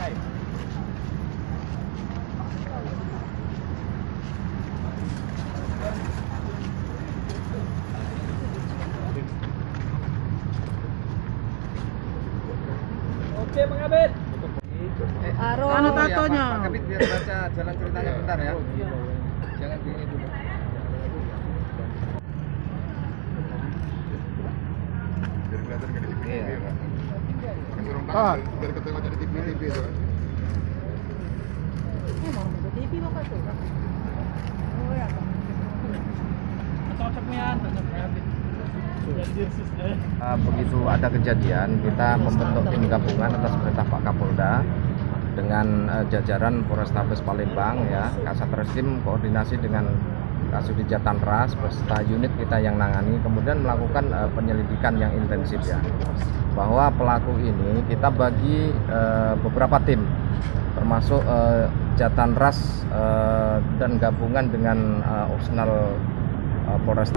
Oke, Bang Abed. Ano tatonya? Pak Kabit biar baca jalan ceritanya bentar ya. Jangan gini dulu. Biar kelihatan kan di TV ya kan. Kasih orang Ah. tangan biar ketengok di TV itu kan. TV bapak tuh. Oh ya. Cocok niyan, cocok Abed. Begitu ada kejadian, kita membentuk tim gabungan atas perintah Pak Kapolda dengan jajaran Polrestabes Palembang ya, Kasat Reskrim koordinasi dengan Kasubdit Jatanras beserta unit kita yang nangani, kemudian melakukan penyelidikan yang intensif ya. Bahwa pelaku ini kita bagi beberapa tim, termasuk Jatanras dan gabungan dengan Opsional Polres.